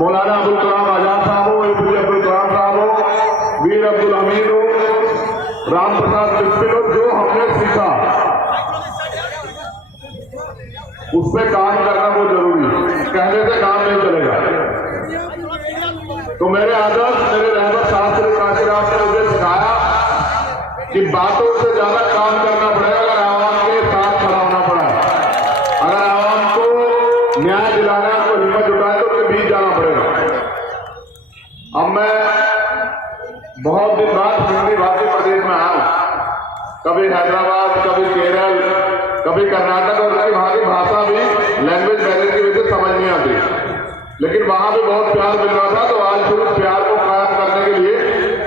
मौलाना अबुल कलाम आजाद साहब हो, APJ अब्दुल कलाम साहब हो, वीर अब्दुल हमीद हो, राम प्रसाद बिस्मिल हो, जो हमने सीखा उस पर काम करना बहुत जरूरी है। कहने से काम नहीं चलेगा। तो मेरे आदर्श, मेरे रहमत शास्त्री काशीराम ने मुझे सिखाया कि बातों से ज्यादा काम करना पड़ेगा। अगर आवाम के साथ खड़ा होना पड़ा, अगर आवाम को न्याय दिलाना को हिम्मत जुटाए तो उसके बीच जाना पड़ेगा। अब मैं बहुत दिन बाद हिंदी भाषी प्रदेश में आया, कभी हैदराबाद, कभी केरल, कभी कर्नाटक, और उसकी वहां की भाषा भी लैंग्वेज बैरियर की वजह से समझ नहीं आती, लेकिन वहां भी बहुत प्यार मिल रहा था। तो आज फिर उस प्यार को कायम करने के लिए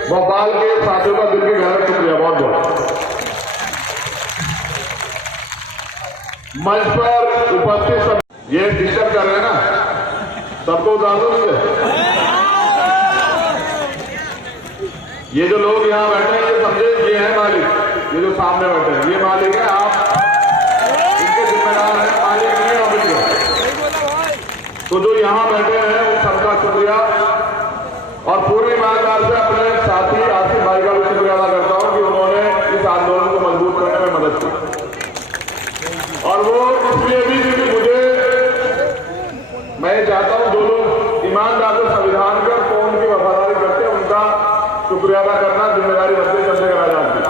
भोपाल के साथियों का दिल की गहरा शुक्रिया, बहुत बहुत। मंच पर उपस्थित सब ये डिस्टर्ब कर रहे हैं ना, सबको उतार दो इससे। ये जो लोग यहाँ बैठे हैं, ये समझे ये है मालिक, ये जो सामने बैठे हैं ये मालिक है, आप इनके जिम्मेदार हैं, मालिक नहीं है ऑफिस। तो जो यहाँ बैठे हैं उन सबका शुक्रिया, और पूरी ईमानदार से अपने साथी आसिफ भाई का भी शुक्रिया अदा करता हूँ कि उन्होंने इस आंदोलन को मजबूत करने में मदद की। और वो इसलिए भी क्योंकि मुझे, मैं चाहता हूँ जो लोग ईमानदार से संविधान के कौन की वफादारी करते हैं उनका शुक्रिया अदा करना जिम्मेदारी रखते चंद्रशेखर आजाद की।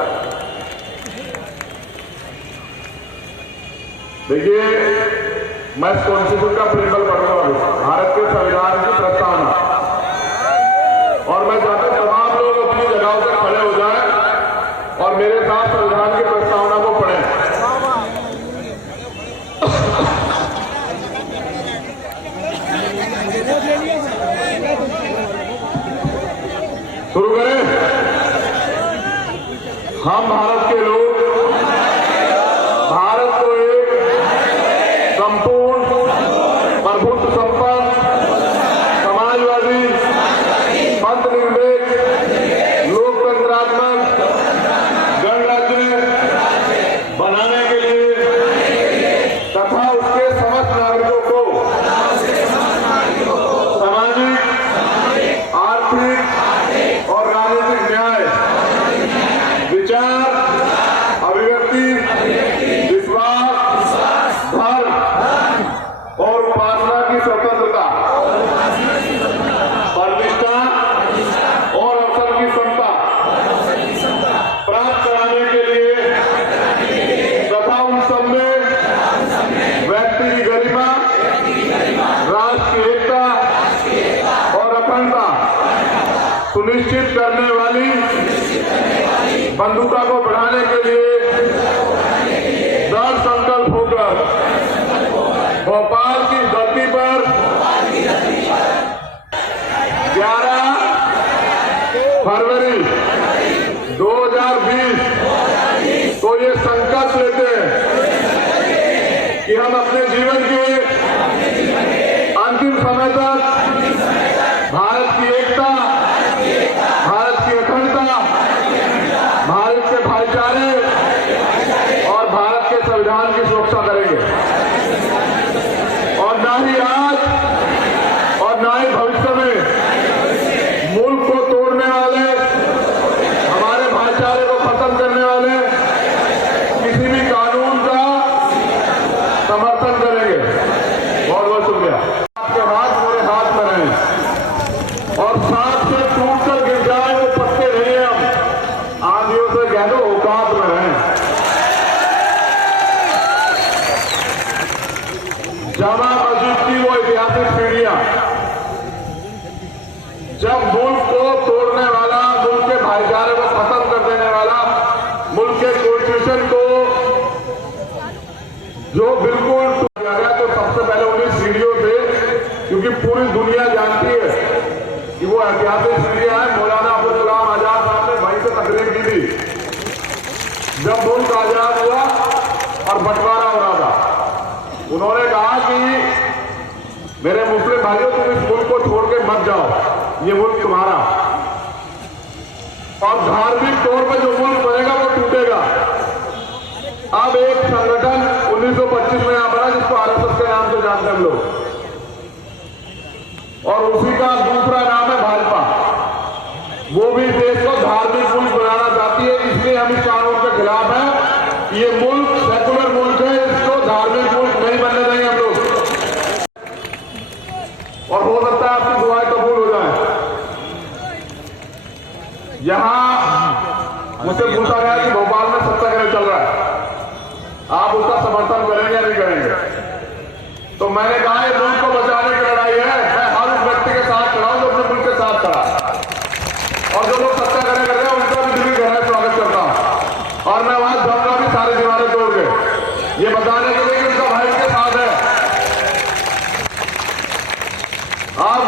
देखिए, मैं कॉन्स्टिट्यूशन का प्रिंसिपल पढ़ूंगा, भारत के संविधान की प्रस्तावना, और मैं चाहता हूं तमाम लोग अपनी जगहों से खड़े हो जाएं और मेरे साथ संविधान की प्रस्तावना को पढ़ें। शुरू करें। हम भारत के लोग भारत को एक संपूर्ण प्रभुत्व संपन्न समाजवादी पंथनिरपेक्ष लोकतंत्रात्मक गणराज्य बनाने के लिए तथा उसके समस्त नागरिकों को सामाजिक, आर्थिक और राजनीतिक न्याय, विचार, अभिव्यक्ति, विश्वास, धर्म और उपासना की स्वतंत्रता, प्रतिष्ठा और अवसर की समता प्राप्त कराने के लिए तथा उन सब में व्यक्ति की गरिमा, राष्ट्र की एकता और अखंडता सुनिश्चित करने वाली बंधुता को बढ़ाने के लिए दृढ़ संकल्प होकर भोपाल की धरती पर 11 फरवरी 2020 तो ये संकल्प लेते हैं कि हम अपने जीवन के अंतिम समय तक भारत की एकता, भारत की अखंडता, भारत के भाईचारे और भारत के संविधान की सुरक्षा करेंगे, और ना ही आज और ना ही भविष्य में मुल्क को तोड़ने वाले, हमारे भाईचारे को खत्म करने वाले किसी भी कानून का समर्थन करेंगे। बहुत बहुत शुक्रिया। आपके हाथ मेरे हाथ में रहें और साथ से टूट कर गिर जाए वो पत्ते नहीं है, हम आंधियों से कह दो औकात में रहें। जामा मस्जिद की वो ऐतिहासिक सीढ़ियां, जब मुल्क को तोड़ने वाला, मुल्क के भाईचारे को खत्म कर देने वाला, मुल्क के कॉन्स्टिट्यूशन को जो बिल्कुल टूट गया, तो सबसे पहले उन्हीं सीढ़ियों से, क्योंकि पूरी दुनिया जानती है कि वो ऐतिहासिक सीढ़ियां हैं। मौलाना अबुल कलाम आजाद साहब ने वहीं से तकरीर की थी जब मुल्क आजाद हुआ और बंटवारा हो रहा था। उन्होंने कहा कि मेरे मुस्लिम भाइयों, तुम इस मुल्क को छोड़ के मत जाओ, ये मुल्क तुम्हारा, और धार्मिक तौर पर जो मुल्क बनेगा वो टूटेगा। अब एक संगठन 1925 में यहां बना जिसको RSS के नाम से जानते हैं हम लोग, और उसी का और हो सकता है आपकी दुआएं कबूल हो जाए। यहां मुझसे पूछा गया कि भोपाल में सत्याग्रह चल रहा है, आप उसका समर्थन करेंगे या नहीं करेंगे? तो मैंने कहा ये मुल्क को बचाने की लड़ाई है। मैं हर उस व्यक्ति के साथ खड़ा हूं जो अपने मुल्क के साथ खड़ा, और जो लोग सत्याग्रह कर रहे हैं उनका भी दिल्ली गहरा स्वागत करता हूं। और मैं वहां जाऊंगा भी सारी दीवारें तोड़ के, ये बताने के लिए कि उनका भाई उनके साथ है। अब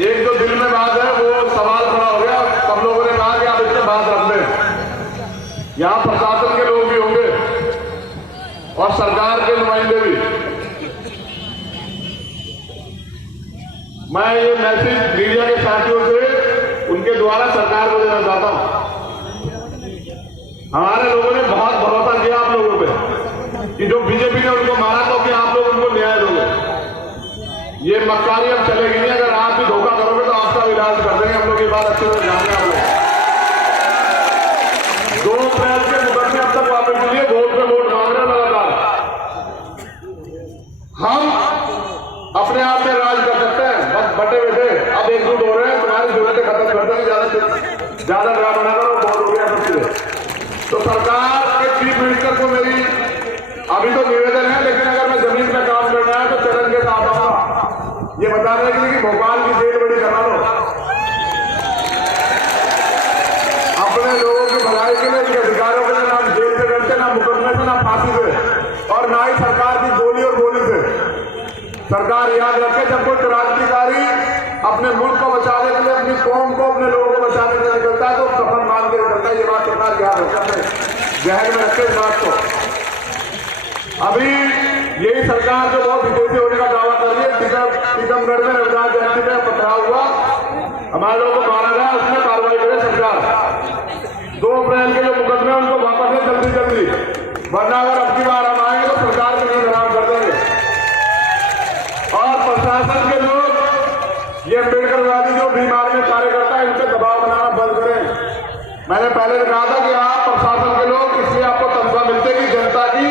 एक जो दिल में बात है वो सवाल खड़ा हो गया, सब लोगों ने कहा कि आप इससे बात रख लें। यहां प्रशासन के लोग भी होंगे और सरकार के नुमाइंदे भी। मैं ये मैसेज मीडिया के साथियों से उनके द्वारा सरकार को देना चाहता हूं। हमारे लोगों ने बहुत भरोसा किया आप लोगों पे कि जो बीजेपी ने उनको मारा तो कि आप लोग उनको न्याय दोगे। ये मक्कारी अब चलेगी नहीं। अगर आप भी धोखा करोगे तो आपका इलाज कर देंगे हम लोग, ये बात अच्छे से जानते हैं। आप लोग 2 अप्रैल के मुकदमे अब तक वापस के लिए वोट पे वोट मांग रहे हैं लगातार। हम अपने आप में राज कर सकते हैं, बस बटे बैठे अब एकजुट हो रहे हैं। तुम्हारी जरूरतें खत्म कर देंगे, ज्यादा ड्रामा ना करो, बहुत हो गया सबसे। तो सरकार के चीफ मिनिस्टर को मेरी अभी तो निवेदन है, लेकिन अगर मैं जमीन में काम करना है तो चरण के साथ आऊंगा, ये बताने के लिए कि भोपाल की जेल बड़ी करा लो अपने लोगों की भलाई के लिए, उनके अधिकारों के लिए। ना जेल से डरते, ना मुकदमे से, ना फांसी से, और ना ही सरकार की गोली और गोली से। सरकार याद रखे, जब कोई क्रांतिकारी अपने मुल्क को बचाने के लिए, अपनी कौम को, अपने लोगों को बचाने के लिए निकलता है तो सफल मान के निकलता है। ये बात सरकार याद रखते हैं, जहन में रखे इस बात को। अभी यही सरकार जो बहुत विदेशी होने का दावा कर रही है, टीकमगढ़ में रविदास जयंती में पथराव हुआ, हमारे लोगों को मारा गया, उसमें कार्रवाई करे सरकार। 2 अप्रैल के जो मुकदमे उनको वापस है जल्दी जल्दी, वरना अगर अब की बार हम आएंगे तो सरकार के लिए हराम कर देंगे। और प्रशासन के लोग, ये अम्बेडकरवादी जो बीमार में कार्यकर्ता है, इनसे दबाव बनाना बंद करें। मैंने पहले कहा था कि आप प्रशासन के लोग, इसलिए आपको तनख्वाह मिलती है कि जनता की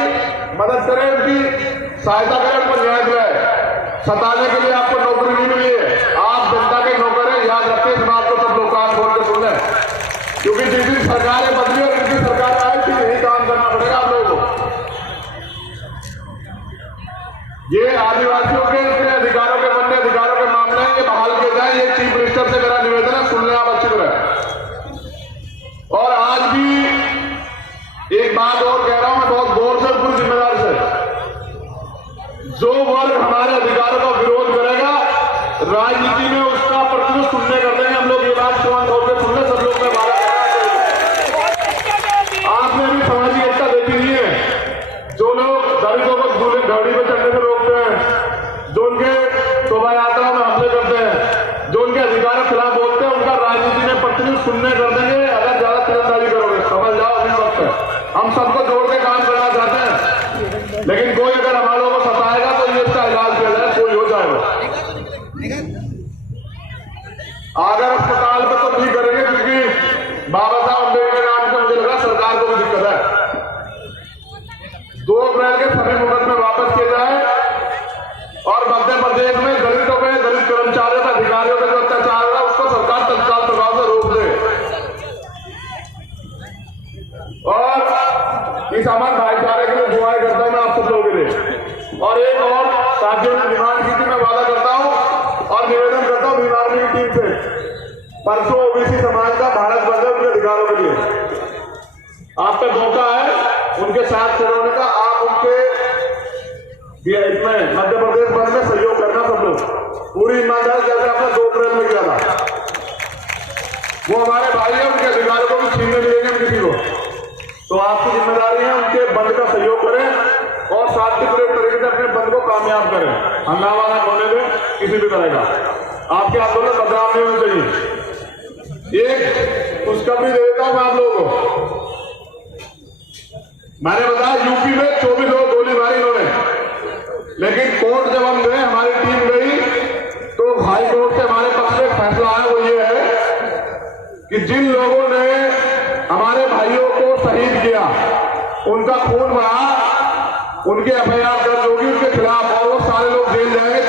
मदद करें, उनकी सहायता करें, उनको न्याय दिलाए। सताने के लिए आपको नौकरी नहीं मिली है, आप जनता के नौकर हैं। याद रखें इस बात को, सब लोग काम छोड़ के सुन लें, क्योंकि जिस दिन सरकारें बदली और इनकी सरकार आए थी, यही काम करना पड़ेगा आप लोगों को। ये आदिवासियों के इतने अधिकारों के वन्य अधिकारों के मामले हैं, ये बहाल किए जाए। ये चीफ मिनिस्टर से मेरा निवेदन है, सुन लें आप अच्छी तरह। और आज भी एक बात और कह रहा हूं मैं, बहुत गौर से, पूरी जिम्मेदारी से। जो वर्ग हमारे अधिकारों का विरोध करेगा, राजनीति में उसका प्रतिशत शून्य कर देंगे हम लोग। ये बात समान तौर पर सुन ले सब लोग। में आपने भी सामाजिक एकता देखी नहीं है। जो लोग दलितों को गाड़ी पर चढ़ने से रोकते हैं, जो उनके शोभा यात्रा में हमले करते हैं, जो उनके अधिकारों के खिलाफ बोलते हैं, उनका राजनीति में प्रतिशत शून्य कर देंगे अगर ज्यादा तिरंदाजी करोगे। समझ जाओ अभी वक्त है, हम सबको जोड़ के काम करना चाहते हैं, लेकिन कोई अगर हमारे लोगों को सताएगा तो ये इसका इलाज किया जाए, कोई हो जाएगा। अगर अस्पताल पे तो ठीक करेंगे, क्योंकि बाबा साहब अम्बेडकर के नाम से मुझे लगा सरकार को भी दिक्कत है। 2 अप्रैल के सभी मुकदमे वापस किए जाए, और मध्य प्रदेश में दलितों पे, दलित कर्मचारियों पे, अधिकारियों पे जो अत्याचार हो रहा है उसको सरकार तत्काल प्रभाव से रोक दे। और इस अमन भाईचारे के लिए दुआएं करता हूं मैं आप सब लोगों के लिए। और एक और साथियों ने डिमांड की थी, मैं वादा करता हूं और निवेदन करता हूं बीमार की टीम से, परसों ओबीसी समाज का भारत बंद है उनके अधिकारों के लिए। आप पे मौका है उनके साथ खड़े होने का। आप उनके इसमें मध्य प्रदेश बंद में सहयोग करना सब लोग, पूरी ईमानदारी, जैसे आपने 2 अप्रैल में किया था। वो हमारे भाई हैं, उनके अधिकारों को भी छीनने मिलेंगे हम किसी को। तो आपकी जिम्मेदारी है उनके बंद का सहयोग करें और शांतिपूर्ण तरीके से अपने बंद को कामयाब करें। हंगामा ना होने दें किसी भी तरह का। आपके आंदोलन बदनाम नहीं होनी चाहिए। एक खुशखबरी दे देता हूं मैं आप लोगों को। मैंने बताया यूपी में 24 लोग गोली मारी इन्होंने, लेकिन कोर्ट जब हम गए, हमारी टीम गई, तो हाई कोर्ट से हमारे पक्ष में फैसला आया। वो ये है कि जिन लोगों ने हमारे भाइयों को शहीद किया, उनका खून बहा, उनके एफआईआर दर्ज होगी उनके खिलाफ, और वो सारे लोग जेल जाएंगे।